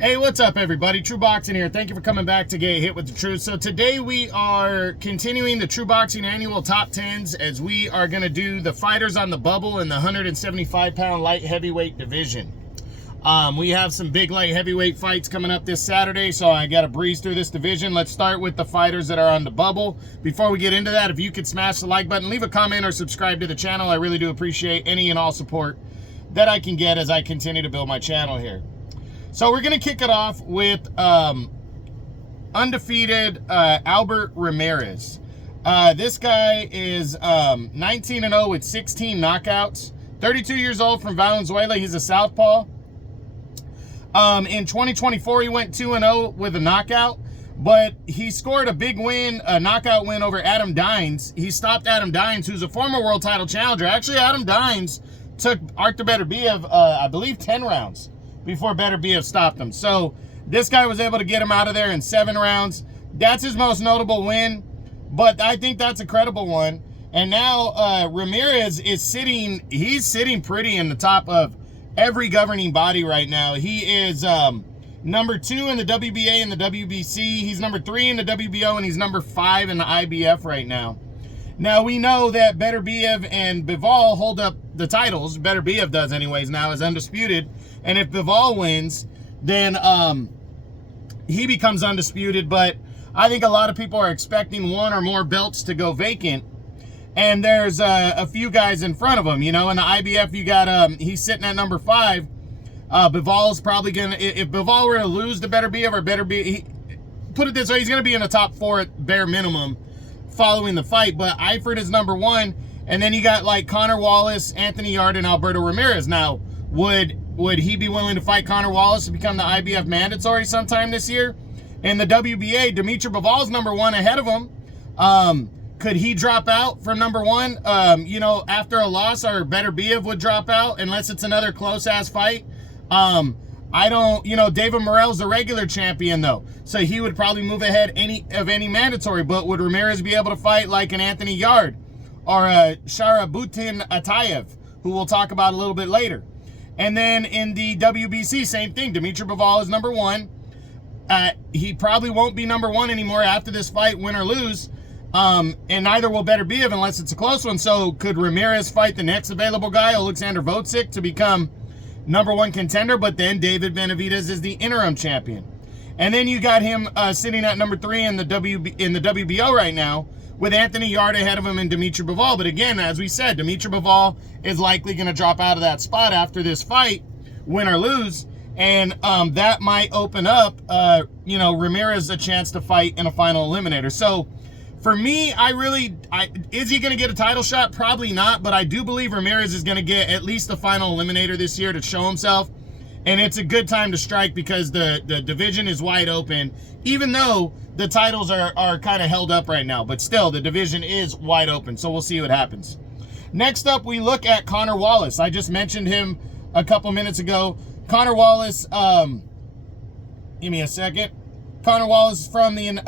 Hey, what's up, everybody? True Boxing here. Thank you for coming back to Get Hit with the Truth. So today we are continuing the True Boxing annual top 10s as we are going to do the fighters on the bubble in the 175-pound light heavyweight division. We have some big light heavyweight fights coming up this Saturday, so I got to breeze through this division. Let's start with the fighters that are on the bubble. Before we get into that, if you could smash the like button, leave a comment, or subscribe to the channel. I really do appreciate any and all support that I can get as I continue to build my channel here. So we're going to kick it off with undefeated Albert Ramirez. This guy is 19-0 with 16 knockouts. 32 years old, from Valenzuela. He's a southpaw. In 2024, he went 2-0 with a knockout, but he scored a big win, a knockout win over Adam Dines. He stopped Adam Dines, who's a former world title challenger. Actually, Adam Dines took Artur Beterbiev, I believe, 10 rounds before Beterbiev stopped him. So this guy was able to get him out of there in 7 rounds. That's his most notable win, but I think that's a credible one. And now Ramirez is he's sitting pretty in the top of every governing body right now. He is number 2 in the WBA and the WBC. He's number 3 in the WBO, and he's number 5 in the IBF right now. Now, we know that Beterbiev and Bivol hold up the titles. Beterbiev does anyways now, is undisputed. And if Bivol wins, then he becomes undisputed. But I think a lot of people are expecting one or more belts to go vacant. And there's a few guys in front of him. You know, in the IBF, you got, he's sitting at number 5. Bivol's probably going to, if Bivol were to lose to Beterbiev, or Beterbiev, put it this way, he's going to be in the top 4 at bare minimum following the fight. But Eifert is number 1, and then you got like Connor Wallace, Anthony Yarde, and Alberto Ramirez. Now, would he be willing to fight Connor Wallace to become the IBF mandatory sometime this year? In the WBA, Dimitri Bivol's number 1 ahead of him. Could he drop out from number 1? You know, after a loss, or Beterbiev would drop out unless it's another close-ass fight. I don't, you know, David Morrell's the regular champion, though, so he would probably move ahead of any mandatory. But would Ramirez be able to fight like an Anthony Yarde or a Sharabutin Atayev, who we'll talk about a little bit later? And then in the WBC, same thing. Dimitri Bivol is number 1. He probably won't be number 1 anymore after this fight, win or lose. And neither will Beterbiev unless it's a close one. So could Ramirez fight the next available guy, Alexander Vocic, to become number 1 contender? But then David Benavidez is the interim champion. And then you got him sitting at number 3 in the WBO right now, with Anthony Yarde ahead of him and Dimitri Bivol. But again, as we said, Dimitri Bivol is likely going to drop out of that spot after this fight, win or lose. And that might open up, you know, Ramirez a chance to fight in a final eliminator. So for me, is he going to get a title shot? Probably not, but I do believe Ramirez is going to get at least the final eliminator this year to show himself. And it's a good time to strike because the division is wide open, even though the titles are kind of held up right now. But still, the division is wide open, so we'll see what happens. Next up, we look at Connor Wallace. I just mentioned him a couple minutes ago. Connor Wallace, give me a second. Connor Wallace is from the,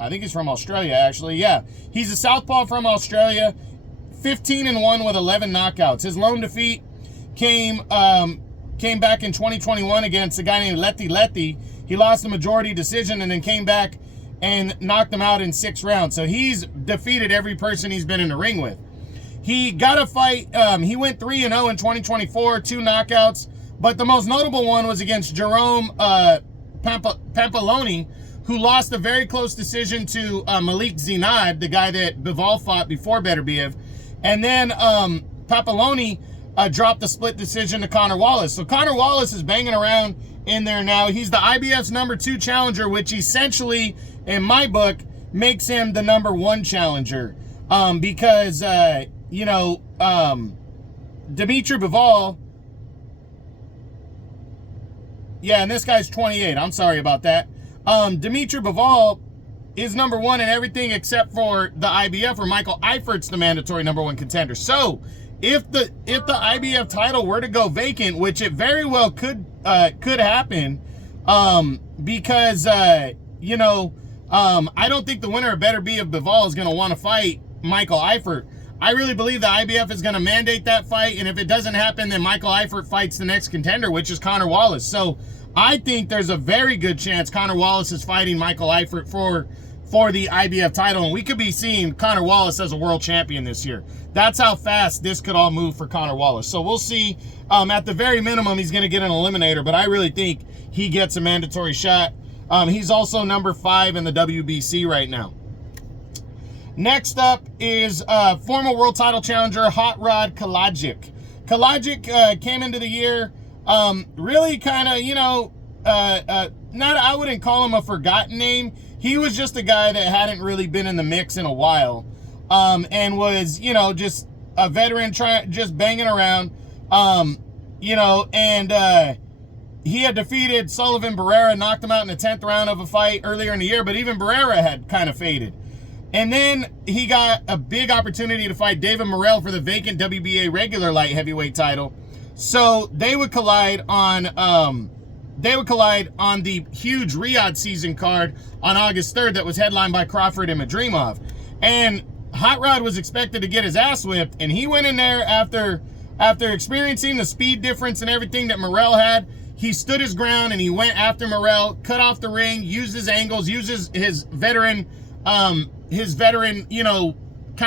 I think he's from Australia, actually. Yeah, he's a southpaw from Australia. 15-1 with 11 knockouts. His lone defeat came back in 2021 against a guy named Letty. He lost the majority decision and then came back and knocked him out in 6 rounds. So he's defeated every person he's been in the ring with. He got a fight. He went 3-0 in 2024, 2 knockouts. But the most notable one was against Jerome Pampaloni, who lost a very close decision to Malik Zinad, the guy that Bivol fought before Beterbiev. And then Pampaloni dropped the split decision to Connor Wallace. So Connor Wallace is banging around in there now. He's the IBF's number 2 challenger, which essentially, in my book, makes him the number 1 challenger. Because, you know, Dimitri Bivol, yeah, and this guy's 28. I'm sorry about that. Dimitri Bivol is number 1 in everything except for the IBF, or Michael Eifert's the mandatory number 1 contender. So if the IBF title were to go vacant, which it very well could happen, because you know, I don't think the winner of Beterbiev Bivol is going to want to fight Michael Eifert. I really believe the IBF is going to mandate that fight, and if it doesn't happen, then Michael Eifert fights the next contender, which is Connor Wallace. So I think there's a very good chance Connor Wallace is fighting Michael Eifert for the IBF title, and we could be seeing Connor Wallace as a world champion this year. That's how fast this could all move for Connor Wallace. So we'll see. At the very minimum, he's going to get an eliminator, but I really think he gets a mandatory shot. He's also number 5 in the WBC right now. Next up is former world title challenger Hot Rod Kalajic. Kalajic came into the year really kind of, I wouldn't call him a forgotten name. He was just a guy that hadn't really been in the mix in a while, and was, just a veteran just banging around, he had defeated Sullivan Barrera, knocked him out in the 10th round of a fight earlier in the year, but even Barrera had kind of faded. And then he got a big opportunity to fight David Morrell for the vacant WBA regular light heavyweight title. So they would collide on the huge Riyadh season card on August 3rd that was headlined by Crawford and Madrimov. And Hot Rod was expected to get his ass whipped, and he went in there after experiencing the speed difference and everything that Morrell had. He stood his ground and he went after Morrell, cut off the ring, used his angles, used his veteran, kind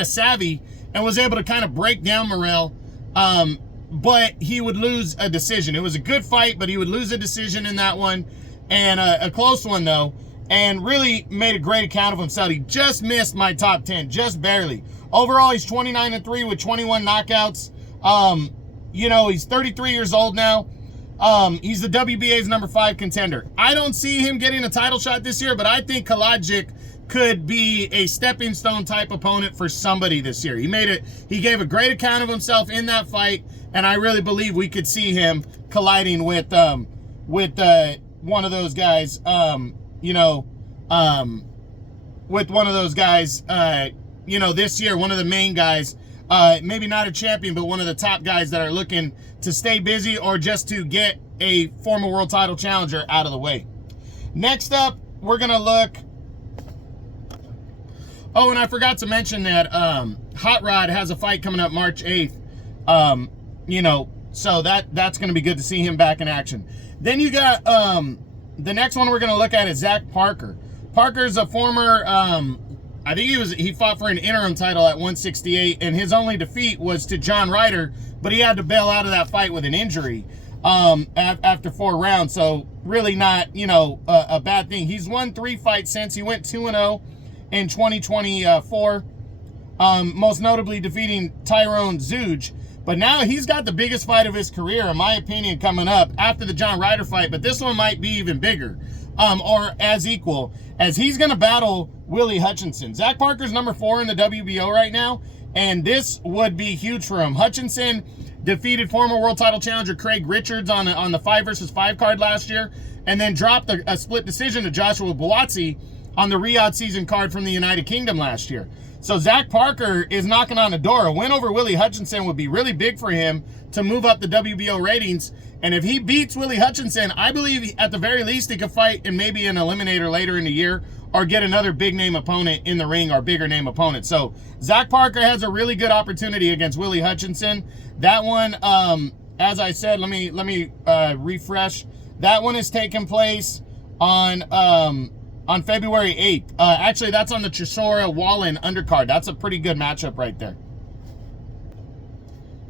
of savvy, and was able to kind of break down Morrell. But he would lose a decision. It was a good fight, but he would lose a decision in that one, and a close one though, and really made a great account of himself. He just missed my top 10, just barely. Overall, he's 29-3 with 21 knockouts. He's 33 years old now. He's the WBA's number 5 contender. I don't see him getting a title shot this year, but I think Kalajic could be a stepping stone type opponent for somebody this year. He gave a great account of himself in that fight, and I really believe we could see him colliding with one of those guys, this year, one of the main guys, maybe not a champion, but one of the top guys that are looking to stay busy or just to get a former world title challenger out of the way. Next up, we're going to look. Oh, and I forgot to mention that Hot Rod has a fight coming up March 8th. So that's going to be good to see him back in action. Then you got the next one we're going to look at is Zach Parker. Parker's a former, I think he fought for an interim title at 168, and his only defeat was to John Ryder, but he had to bail out of that fight with an injury after 4 rounds. So really not, a bad thing. He's won 3 fights since. He went 2-0 in 2024, most notably defeating Tyrone Zeuge. But now he's got the biggest fight of his career, in my opinion, coming up after the John Ryder fight. But this one might be even bigger, or as equal, as he's going to battle Willie Hutchinson. Zach Parker's number 4 in the WBO right now, and this would be huge for him. Hutchinson defeated former world title challenger Craig Richards on the 5 versus 5 card last year, and then dropped a split decision to Joshua Buatsi on the Riyadh season card from the United Kingdom last year. So Zach Parker is knocking on the door. A win over Willie Hutchinson would be really big for him to move up the WBO ratings. And if he beats Willie Hutchinson, I believe at the very least he could fight in maybe an eliminator later in the year, or get another big name opponent in the ring, or bigger name opponent. So Zach Parker has a really good opportunity against Willie Hutchinson. That one, as I said, let me refresh. That one is taking place on February 8th. Actually, that's on the Chisora Wallen undercard. That's a pretty good matchup right there.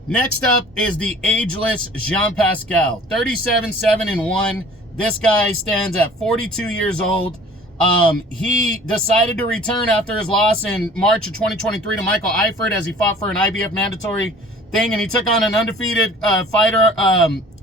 Next up is the ageless Jean Pascal, 37-7-1. This guy stands at 42 years old. He decided to return after his loss in March of 2023 to Michael Eifert, as he fought for an IBF mandatory thing, and he took on an undefeated fighter,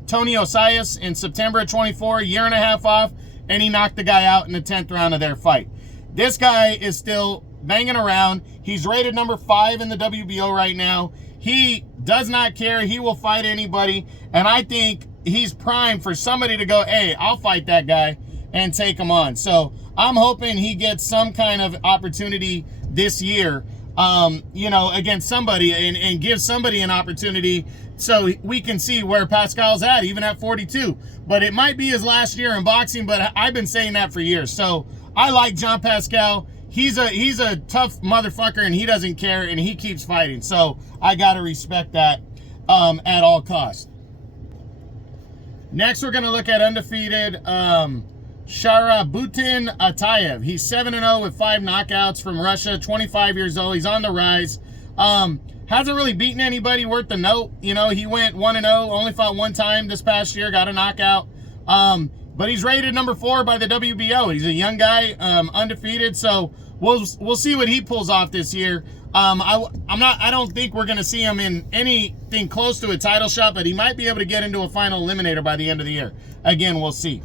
Tony Osias, in September of 24, a year and a half off, and he knocked the guy out in the 10th round of their fight. This guy is still banging around. He's rated number 5 in the WBO right now. He does not care. He will fight anybody, and I think he's primed for somebody to go, hey, I'll fight that guy, and take him on. So I'm hoping he gets some kind of opportunity this year, against somebody, and give somebody an opportunity so we can see where Pascal's at, even at 42. But it might be his last year in boxing, but I've been saying that for years. So I like Jean Pascal. He's a tough motherfucker, and he doesn't care, and he keeps fighting. So I got to respect that at all costs. Next, we're going to look at undefeated Sharabutin Atayev. He's 7-0 with 5 knockouts from Russia, 25 years old. He's on the rise. Hasn't really beaten anybody worth the note. You know, he went 1-0, only fought 1 time this past year, got a knockout. But he's rated number 4 by the WBO. He's a young guy, undefeated, so we'll see what he pulls off this year. I don't think we're going to see him in anything close to a title shot, but he might be able to get into a final eliminator by the end of the year. Again, we'll see.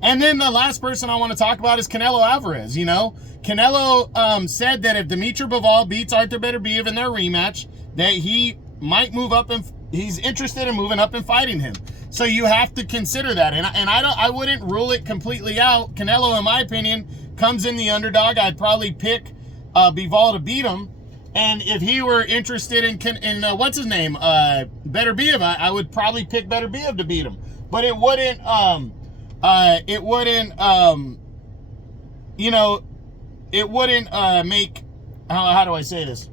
And then the last person I want to talk about is Canelo Alvarez. You know, Canelo said that if Dimitri Bivol beats Arthur Beterbiev in their rematch, that he might move up and he's interested in moving up and fighting him. So you have to consider that. And I wouldn't rule it completely out. Canelo, in my opinion, comes in the underdog. I'd probably pick Bivol to beat him. And if he were interested in what's his name, Beterbiev, I would probably pick Beterbiev to beat him. But it wouldn't, you know, it wouldn't make, how do I say this?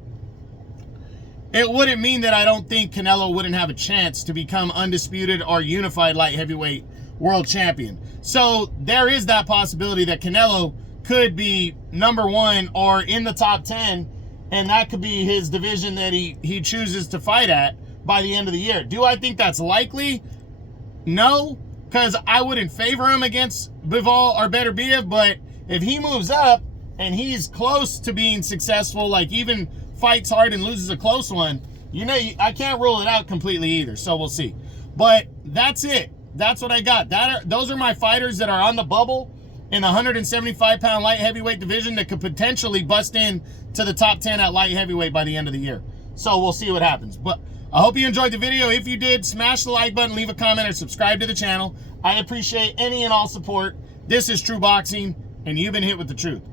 It wouldn't mean that I don't think Canelo wouldn't have a chance to become undisputed or unified light heavyweight world champion. So there is that possibility that Canelo could be number 1 or in the top 10, and that could be his division that he chooses to fight at by the end of the year. Do I think that's likely? No, because I wouldn't favor him against Bivol or Beterbiev, but if he moves up and he's close to being successful, like even fights hard and loses a close one, you know, I can't rule it out completely either, so we'll see. But that's it. That's what I got. Those are my fighters that are on the bubble in the 175-pound light heavyweight division that could potentially bust in to the top 10 at light heavyweight by the end of the year. So we'll see what happens. But I hope you enjoyed the video. If you did, smash the like button, leave a comment, or subscribe to the channel. I appreciate any and all support. This is True Boxing, and you've been hit with the truth.